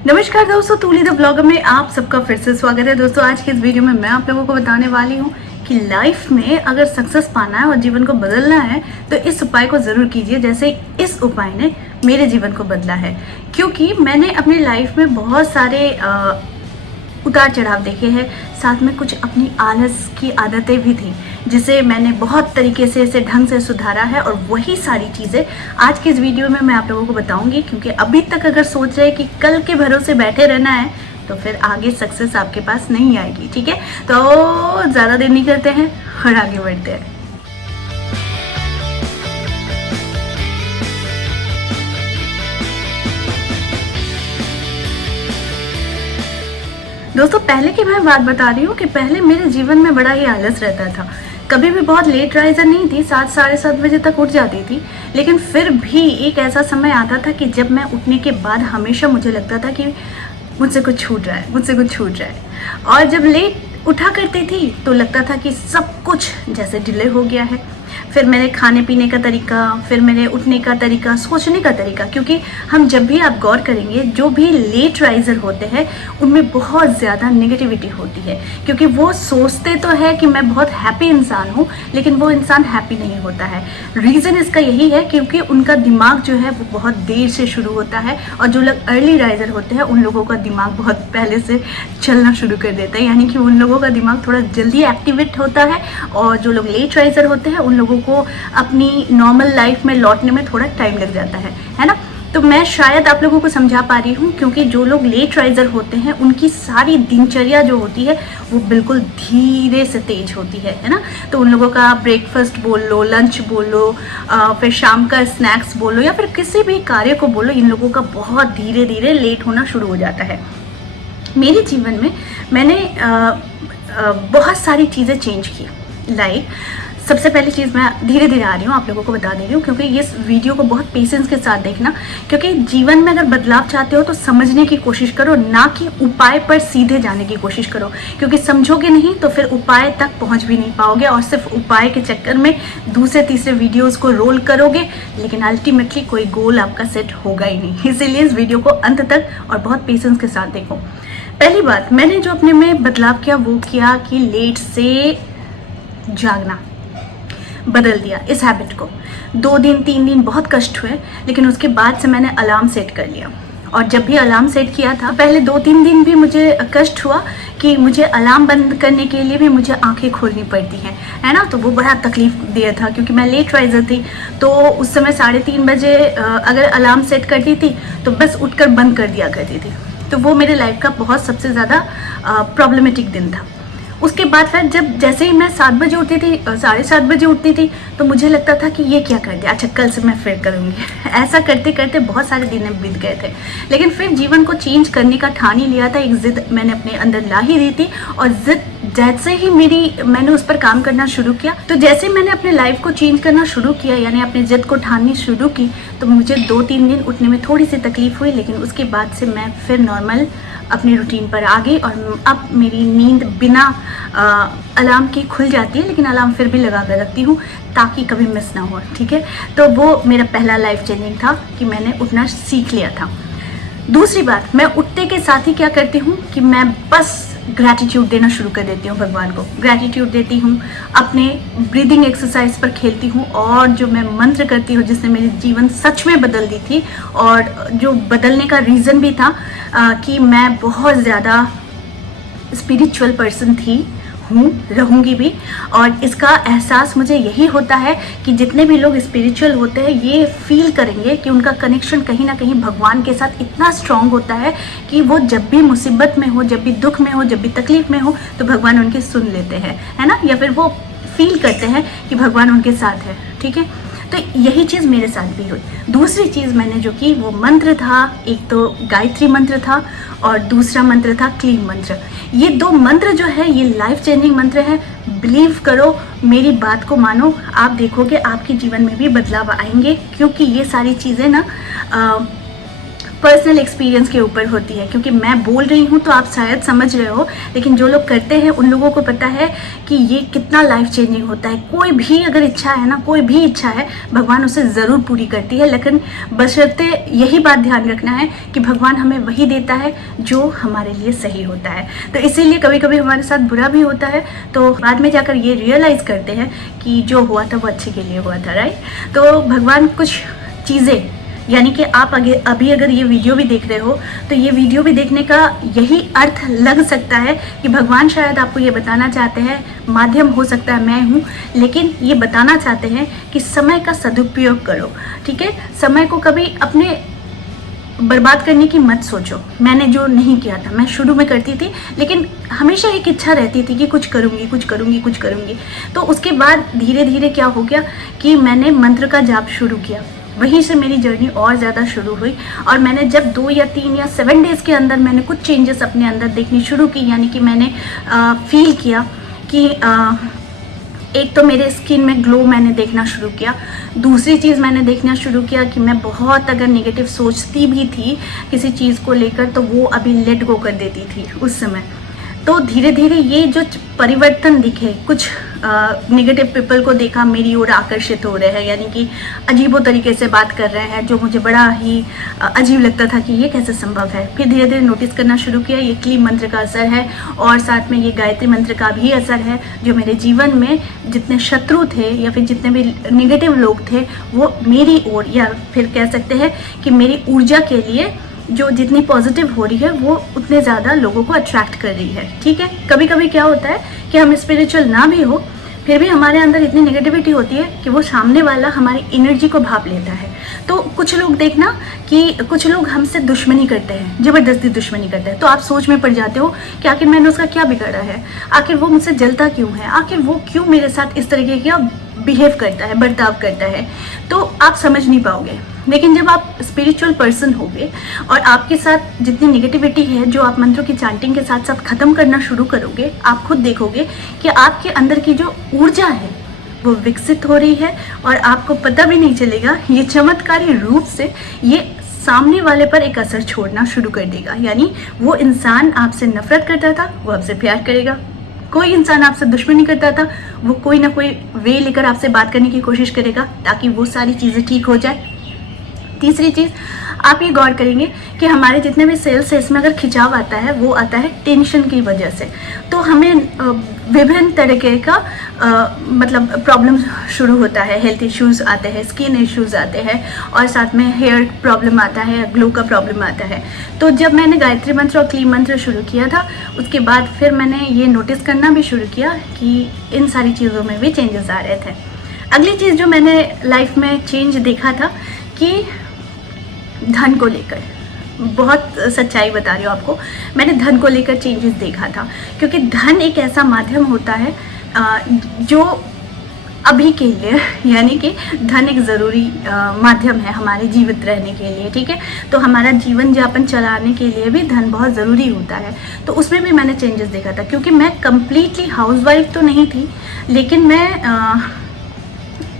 नमस्कार दोस्तों, तूली the blogger में आप सबका फिर से स्वागत है। दोस्तों आज की इस वीडियो में मैं आप लोगों को बताने वाली हूँ कि लाइफ में अगर सक्सेस पाना है और जीवन को बदलना है तो इस उपाय को ज़रूर कीजिए, जैसे इस उपाय ने मेरे जीवन को बदला है। क्योंकि मैंने अपनी लाइफ में बहुत सारे उतार चढ़ाव देखे हैं, साथ में कुछ अपनी आलस की आदतें भी थी जिसे मैंने बहुत तरीके से इसे ढंग से सुधारा है, और वही सारी चीज़ें आज की इस वीडियो में मैं आप लोगों को बताऊंगी। क्योंकि अभी तक अगर सोच रहे हैं कि कल के भरोसे बैठे रहना है तो फिर आगे सक्सेस आपके पास नहीं आएगी। ठीक है, तो ज़्यादा देर नहीं करते हैं और आगे बढ़ते हैं। दोस्तों पहले की मैं बात बता रही हूँ कि पहले मेरे जीवन में बड़ा ही आलस रहता था। कभी भी बहुत लेट राइजर नहीं थी, 7-7:30 बजे तक उठ जाती थी। लेकिन फिर भी एक ऐसा समय आता था कि जब मैं उठने के बाद हमेशा मुझे लगता था कि मुझसे कुछ छूट रहा है, मुझसे कुछ छूट रहा है। और जब लेट उठा करती थी तो लगता था कि सब कुछ जैसे डिले हो गया है। फिर मेरे खाने पीने का तरीका, फिर मेरे उठने का तरीका, सोचने का तरीका। क्योंकि हम जब भी आप गौर करेंगे, जो भी लेट राइजर होते हैं उनमें बहुत ज़्यादा नेगेटिविटी होती है। क्योंकि वो सोचते तो है कि मैं बहुत हैप्पी इंसान हूँ, लेकिन वो इंसान हैप्पी नहीं होता है। रीज़न इसका यही है क्योंकि उनका दिमाग जो है वो बहुत देर से शुरू होता है, और जो लोग अर्ली राइजर होते हैं उन लोगों का दिमाग बहुत पहले से चलना शुरू कर देता है। यानी कि उन लोगों का दिमाग थोड़ा जल्दी एक्टिवेट होता है, और जो लोग लेट राइजर होते हैं उन लोगों को अपनी नॉर्मल लाइफ में लौटने में थोड़ा टाइम लग जाता है ना। तो मैं शायद आप लोगों को समझा पा रही हूँ, क्योंकि जो लोग लेट राइजर होते हैं उनकी सारी दिनचर्या जो होती है वो बिल्कुल धीरे से तेज होती है ना। तो उन लोगों का ब्रेकफास्ट बोल लो, लंच बोलो, फिर शाम का स्नैक्स बोलो, या फिर किसी भी कार्य को बोलो, इन लोगों का बहुत धीरे धीरे लेट होना शुरू हो जाता है। मेरे जीवन में मैंने बहुत सारी चीज़ें चेंज की। लाइक सबसे पहली चीज़, मैं धीरे धीरे आ रही हूँ, आप लोगों को बता दे रही हूँ, क्योंकि इस वीडियो को बहुत पेशेंस के साथ देखना। क्योंकि जीवन में अगर बदलाव चाहते हो तो समझने की कोशिश करो, ना कि उपाय पर सीधे जाने की कोशिश करो। क्योंकि समझोगे नहीं तो फिर उपाय तक पहुँच भी नहीं पाओगे, और सिर्फ उपाय के चक्कर में दूसरे तीसरे वीडियोज़ को रोल करोगे, लेकिन अल्टीमेटली कोई गोल आपका सेट होगा ही नहीं। इसीलिए इस वीडियो को अंत तक और बहुत पेशेंस के साथ देखो। पहली बात मैंने जो अपने में बदलाव किया वो किया कि लेट से जागना बदल दिया। इस हैबिट को 2 दिन 3 दिन बहुत कष्ट हुए, लेकिन उसके बाद से मैंने अलार्म सेट कर लिया। और जब भी अलार्म सेट किया था, पहले 2-3 दिन भी मुझे कष्ट हुआ कि मुझे अलार्म बंद करने के लिए भी मुझे आंखें खोलनी पड़ती हैं, है ना। तो वो बड़ा तकलीफ दिया था, क्योंकि मैं लेट राइजर थी। तो उस समय 3:30 बजे अगर अलार्म सेट करती थी तो बस उठकर बंद कर दिया करती थी। तो वो मेरे लाइफ का बहुत सबसे ज़्यादा प्रॉब्लमेटिक दिन था। उसके बाद फिर जैसे ही मैं 7 बजे उठती थी, 7:30 बजे उठती थी, तो मुझे लगता था कि ये क्या कर दिया, अच्छा कल से मैं फिर करूँगी। ऐसा करते करते बहुत सारे दिन बीत गए थे। लेकिन फिर जीवन को चेंज करने का ठान ही लिया था। एक ज़िद मैंने अपने अंदर ला ही दी थी, और ज़िद जैसे ही मैंने उस पर काम करना शुरू किया, तो जैसे मैंने अपने लाइफ को चेंज करना शुरू किया, यानी अपनी ज़िद को ठाननी शुरू की, तो मुझे 2-3 दिन उठने में थोड़ी सी तकलीफ हुई। लेकिन उसके बाद से मैं फिर नॉर्मल अपनी रूटीन पर आ गई, और अब मेरी नींद बिना अलार्म की खुल जाती है, लेकिन अलार्म फिर भी लगा कर रखती हूँ ताकि कभी मिस ना हो। ठीक है, तो वो मेरा पहला लाइफ चेंजिंग था कि मैंने उठना सीख लिया था। दूसरी बात, मैं उठते के साथ ही क्या करती हूँ कि मैं बस ग्रैटिट्यूड देना शुरू कर देती हूँ भगवान को। ग्रैटिट्यूड देती हूँ, अपने ब्रीदिंग एक्सरसाइज पर खेलती हूँ, और जो मैं मंत्र करती हूँ जिसने मेरी जीवन सच में बदल दी थी, और जो बदलने का रीज़न भी था कि मैं बहुत ज़्यादा स्पिरिचुअल पर्सन थी, रहूँगी भी। और इसका एहसास मुझे यही होता है कि जितने भी लोग स्पिरिचुअल होते हैं ये फील करेंगे कि उनका कनेक्शन कहीं ना कहीं भगवान के साथ इतना स्ट्रांग होता है कि वो जब भी मुसीबत में हो, जब भी दुख में हो, जब भी तकलीफ में हो, तो भगवान उनकी सुन लेते हैं, है ना, या फिर वो फील करते हैं कि भगवान उनके साथ है। ठीक है, तो यही चीज़ मेरे साथ भी हुई। दूसरी चीज़ मैंने जो की वो मंत्र था, एक तो गायत्री मंत्र था और दूसरा मंत्र था क्लीन मंत्र। ये 2 मंत्र जो है ये लाइफ चेंजिंग मंत्र है। बिलीव करो, मेरी बात को मानो, आप देखोगे आपके जीवन में भी बदलाव आएंगे। क्योंकि ये सारी चीज़ें ना पर्सनल एक्सपीरियंस के ऊपर होती है, क्योंकि मैं बोल रही हूँ तो आप शायद समझ रहे हो, लेकिन जो लोग करते हैं उन लोगों को पता है कि ये कितना लाइफ चेंजिंग होता है। कोई भी अगर इच्छा है ना, कोई भी इच्छा है, भगवान उसे ज़रूर पूरी करती है, लेकिन बशर्ते यही बात ध्यान रखना है कि भगवान हमें वही देता है जो हमारे लिए सही होता है। तो इसीलिए कभी कभी हमारे साथ बुरा भी होता है, तो बाद में जाकर ये रियलाइज़ करते हैं कि जो हुआ था वो अच्छे के लिए हुआ था, राइट। तो भगवान कुछ चीज़ें, यानी कि आप अभी अगर ये वीडियो भी देख रहे हो तो ये वीडियो भी देखने का यही अर्थ लग सकता है कि भगवान शायद आपको ये बताना चाहते हैं, माध्यम हो सकता है मैं हूँ, लेकिन ये बताना चाहते हैं कि समय का सदुपयोग करो, ठीक है। समय को कभी अपने बर्बाद करने की मत सोचो। मैंने जो नहीं किया था, मैं शुरू में करती थी, लेकिन हमेशा एक इच्छा रहती थी कि कुछ करूँगी कुछ करूँगी कुछ करूँगी। तो उसके बाद धीरे धीरे क्या हो गया कि मैंने मंत्र का जाप शुरू किया, वहीं से मेरी जर्नी और ज़्यादा शुरू हुई। और मैंने जब 2 या 3 या 7 डेज़ के अंदर मैंने कुछ चेंजेस अपने अंदर देखनी शुरू की, यानी कि मैंने फील किया कि एक तो मेरे स्किन में ग्लो मैंने देखना शुरू किया। दूसरी चीज़ मैंने देखना शुरू किया कि मैं बहुत अगर नेगेटिव सोचती भी थी किसी चीज़ को लेकर, तो वो अभी लेट गो कर देती थी उस समय। तो धीरे धीरे ये जो परिवर्तन दिखे, कुछ नेगेटिव पीपल को देखा मेरी ओर आकर्षित हो रहे हैं, यानी कि अजीबो तरीके से बात कर रहे हैं, जो मुझे बड़ा ही अजीब लगता था कि ये कैसे संभव है। फिर धीरे धीरे नोटिस करना शुरू किया ये क्लीम मंत्र का असर है, और साथ में ये गायत्री मंत्र का भी असर है। जो मेरे जीवन में जितने शत्रु थे या फिर जितने भी नेगेटिव लोग थे, वो मेरी ओर, या फिर कह सकते हैं कि मेरी ऊर्जा के लिए जो जितनी पॉजिटिव हो रही है वो उतने ज़्यादा लोगों को अट्रैक्ट कर रही है, ठीक है। कभी कभी क्या होता है कि हम स्पिरिचुअल ना भी हो, फिर भी हमारे अंदर इतनी नेगेटिविटी होती है कि वो सामने वाला हमारी एनर्जी को भाप लेता है। तो कुछ लोग देखना कि कुछ लोग हमसे दुश्मनी करते हैं, ज़बरदस्ती दुश्मनी करते हैं, तो आप सोच में पड़ जाते हो कि आखिर मैंने उसका क्या बिगाड़ा है, आखिर वो मुझसे जलता क्यों है, आखिर वो क्यों मेरे साथ इस तरीके का बिहेव करता है, बर्ताव करता है। तो आप समझ नहीं पाओगे। लेकिन जब आप स्पिरिचुअल पर्सन होगे और आपके साथ जितनी नेगेटिविटी है, जो आप मंत्रों की चांटिंग के साथ साथ ख़त्म करना शुरू करोगे, आप खुद देखोगे कि आपके अंदर की जो ऊर्जा है वो विकसित हो रही है, और आपको पता भी नहीं चलेगा। ये चमत्कारी रूप से ये सामने वाले पर एक असर छोड़ना शुरू कर देगा। यानी वो इंसान आपसे नफरत करता था, वो आपसे प्यार करेगा। कोई इंसान आपसे दुश्मनी करता था, वो कोई ना कोई वे लेकर आपसे बात करने की कोशिश करेगा ताकि वो सारी चीज़ें ठीक हो जाए। तीसरी चीज़, आप ये गौर करेंगे कि हमारे जितने भी सेल्स है, इसमें अगर खिंचाव आता है, वो आता है टेंशन की वजह से। तो हमें विभिन्न तरीके का मतलब प्रॉब्लम शुरू होता है, हेल्थ इश्यूज़ आते हैं, स्किन इश्यूज़ आते हैं, और साथ में हेयर प्रॉब्लम आता है, ग्लो का प्रॉब्लम आता है। तो जब मैंने गायत्री मंत्र और क्लीम मंत्र शुरू किया था, उसके बाद फिर मैंने ये नोटिस करना भी शुरू किया कि इन सारी चीज़ों में भी चेंजेस आ रहे थे। अगली चीज़ जो मैंने लाइफ में चेंज देखा था कि धन को लेकर, बहुत सच्चाई बता रही हूँ आपको, मैंने धन को लेकर चेंजेस देखा था। क्योंकि धन एक ऐसा माध्यम होता है जो अभी के लिए, यानी कि धन एक ज़रूरी माध्यम है हमारे जीवित रहने के लिए, ठीक है। तो हमारा जीवन यापन चलाने के लिए भी धन बहुत ज़रूरी होता है। तो उसमें भी मैंने चेंजेस देखा था, क्योंकि मैं कम्प्लीटली हाउसवाइफ तो नहीं थी, लेकिन मैं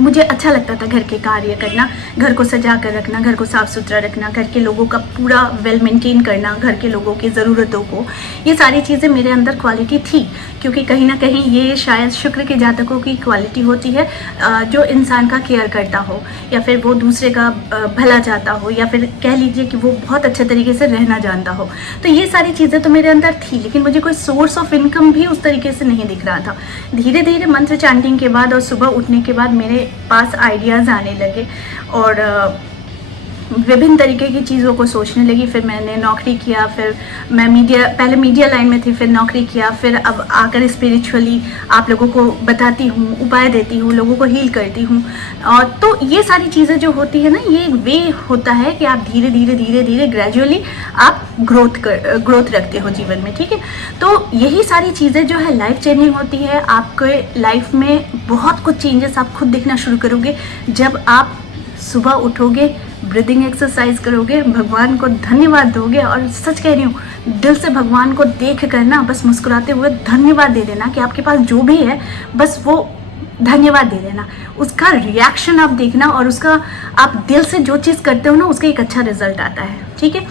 मुझे अच्छा लगता था घर के कार्य करना, घर को सजा कर रखना, घर को साफ़ सुथरा रखना, घर के लोगों का पूरा वेल मेंटेन करना, घर के लोगों की ज़रूरतों को, ये सारी चीज़ें मेरे अंदर क्वालिटी थी। क्योंकि कहीं ना कहीं ये शायद शुक्र के जातकों की क्वालिटी होती है, जो इंसान का केयर करता हो, या फिर वो दूसरे का भला चाहता हो, या फिर कह लीजिए कि वो बहुत अच्छे तरीके से रहना जानता हो। तो ये सारी चीज़ें तो मेरे अंदर थी, लेकिन मुझे कोई सोर्स ऑफ इनकम भी उस तरीके से नहीं दिख रहा था। धीरे धीरे मंत्र चैंटिंग के बाद और सुबह उठने के बाद मेरे पास आइडियाज़ आने लगे, और विभिन्न तरीके की चीज़ों को सोचने लगी। फिर मैंने नौकरी किया, फिर मैं पहले मीडिया लाइन में थी, फिर नौकरी किया, फिर अब आकर स्पिरिचुअली आप लोगों को बताती हूँ, उपाय देती हूँ, लोगों को हील करती हूँ। और तो ये सारी चीज़ें जो होती है ना, ये एक वे होता है कि आप धीरे धीरे ग्रेजुअली आप ग्रोथ रखते हो जीवन में, ठीक है। तो यही सारी चीज़ें जो है लाइफ चेंजिंग होती है। आपके लाइफ में बहुत कुछ चेंजेस आप खुद देखना शुरू करोगे जब आप सुबह उठोगे, ब्रीदिंग एक्सरसाइज करोगे, भगवान को धन्यवाद दोगे, और सच कह रही हूँ, दिल से भगवान को देख कर ना बस मुस्कुराते हुए धन्यवाद दे देना कि आपके पास जो भी है, बस वो धन्यवाद दे देना। उसका रिएक्शन आप देखना, और उसका आप दिल से जो चीज़ करते हो ना उसका एक अच्छा रिजल्ट आता है। ठीक है,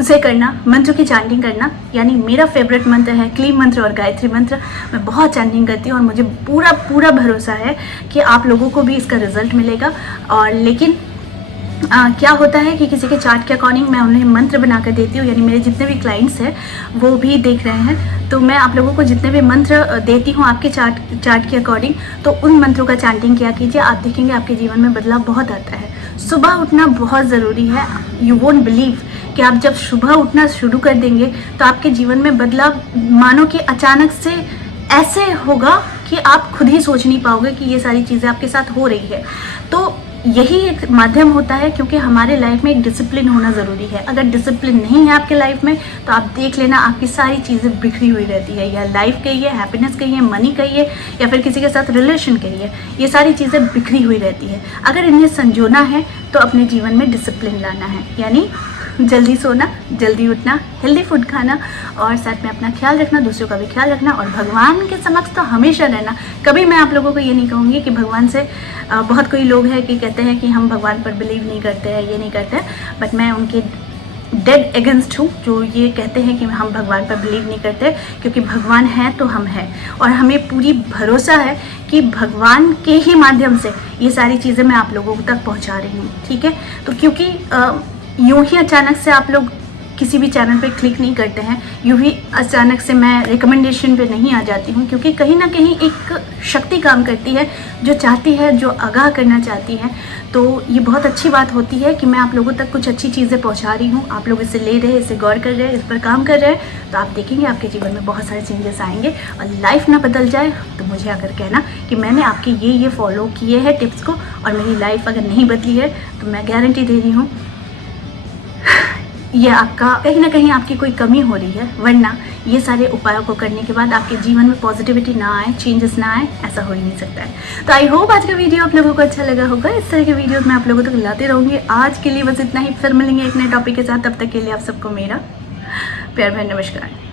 उसे करना, मंत्र की चैंटिंग करना, यानी मेरा फेवरेट मंत्र है क्लीम मंत्र और गायत्री मंत्र। मैं बहुत चैंटिंग करती हूँ और मुझे पूरा पूरा भरोसा है कि आप लोगों को भी इसका रिजल्ट मिलेगा। और लेकिन क्या होता है कि किसी के चार्ट के अकॉर्डिंग मैं उन्हें मंत्र बना कर देती हूँ, यानी मेरे जितने भी क्लाइंट्स हैं वो भी देख रहे हैं, तो मैं आप लोगों को जितने भी मंत्र देती हूँ आपके चार्ट के अकॉर्डिंग, तो उन मंत्रों का चैंटिंग किया कीजिए। आप देखेंगे आपके जीवन में बदलाव बहुत आता है। सुबह उठना बहुत ज़रूरी है। यू वोंट बिलीव कि आप जब सुबह उठना शुरू कर देंगे तो आपके जीवन में बदलाव मानो कि अचानक से ऐसे होगा कि आप खुद ही सोच नहीं पाओगे कि ये सारी चीज़ें आपके साथ हो रही है। तो यही एक माध्यम होता है, क्योंकि हमारे लाइफ में एक डिसिप्लिन होना ज़रूरी है। अगर डिसिप्लिन नहीं है आपके लाइफ में तो आप देख लेना आपकी सारी चीज़ें बिखरी हुई रहती है, या लाइफ कहिए, हैप्पीनेस कहिए, मनी कहिए, या फिर किसी के साथ रिलेशन कहिए, ये सारी चीज़ें बिखरी हुई रहती है। अगर इन्हें संजोना है तो अपने जीवन में डिसिप्लिन लाना है, यानी जल्दी सोना, जल्दी उठना, हेल्दी फूड खाना, और साथ में अपना ख्याल रखना, दूसरों का भी ख्याल रखना, और भगवान के समक्ष तो हमेशा रहना। कभी मैं आप लोगों को ये नहीं कहूँगी कि भगवान से बहुत कोई लोग हैं कि कहते हैं कि हम भगवान पर बिलीव नहीं करते हैं, ये नहीं करते हैं, बट मैं उनके डेड अगेंस्ट हूँ जो ये कहते हैं कि हम भगवान पर बिलीव नहीं करते, क्योंकि भगवान है तो हम हैं, और हमें पूरी भरोसा है कि भगवान के ही माध्यम से ये सारी चीज़ें मैं आप लोगों तक पहुँचा रही हूँ। ठीक है, तो क्योंकि यूँ ही अचानक से आप लोग किसी भी चैनल पे क्लिक नहीं करते हैं, यूँ ही अचानक से मैं रिकमेंडेशन पे नहीं आ जाती हूँ, क्योंकि कहीं ना कहीं एक शक्ति काम करती है जो चाहती है, जो आगाह करना चाहती है। तो ये बहुत अच्छी बात होती है कि मैं आप लोगों तक कुछ अच्छी चीज़ें पहुँचा रही हूँ, आप लोग इसे ले रहे हैं, इसे गौर कर रहे हैं, इस पर काम कर रहे हैं, तो आप देखेंगे आपके जीवन में बहुत सारे चेंजेस आएंगे। और लाइफ ना बदल जाए तो मुझे अगर कहना कि मैंने आपके ये फॉलो किए हैं टिप्स को और मेरी लाइफ अगर नहीं बदली है, तो मैं गारंटी दे रही हूँ ये आपका कहीं ना कहीं आपकी कोई कमी हो रही है, वरना ये सारे उपायों को करने के बाद आपके जीवन में पॉजिटिविटी ना आए, चेंजेस ना आए, ऐसा हो ही नहीं सकता है। तो आई होप आज का वीडियो आप लोगों को अच्छा लगा होगा। इस तरह के वीडियोस मैं आप लोगों तक लाते रहूँगी। आज के लिए बस इतना ही, फिर मिलेंगे एक नए टॉपिक के साथ। तब तक के लिए आप सबको मेरा प्यार भरा नमस्कार।